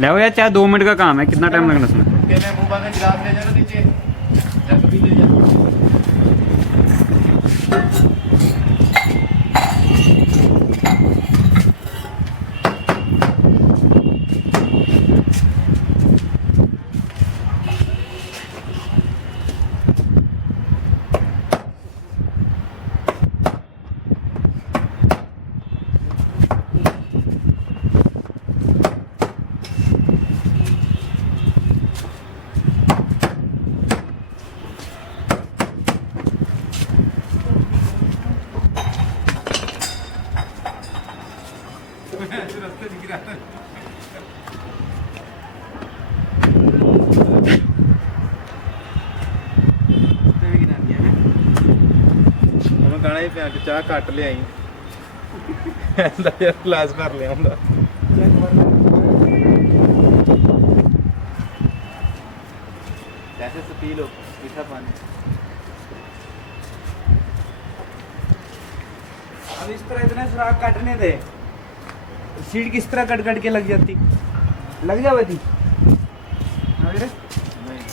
ले यार, चाहे 2 मिनट का काम है, कितना टाइम लगना इसमें? गिलास ले जाना नीचे, जग भी ले जा। गाना ही पिया चाह घट ले आई गिलास भर लिया ਹੁੰਦਾ जैसे पी लो मीठा पानी। अब इस तरह इतने सुराख काटने दे, सीट किस तरह कट कट के लग जाती, लग जावे थी।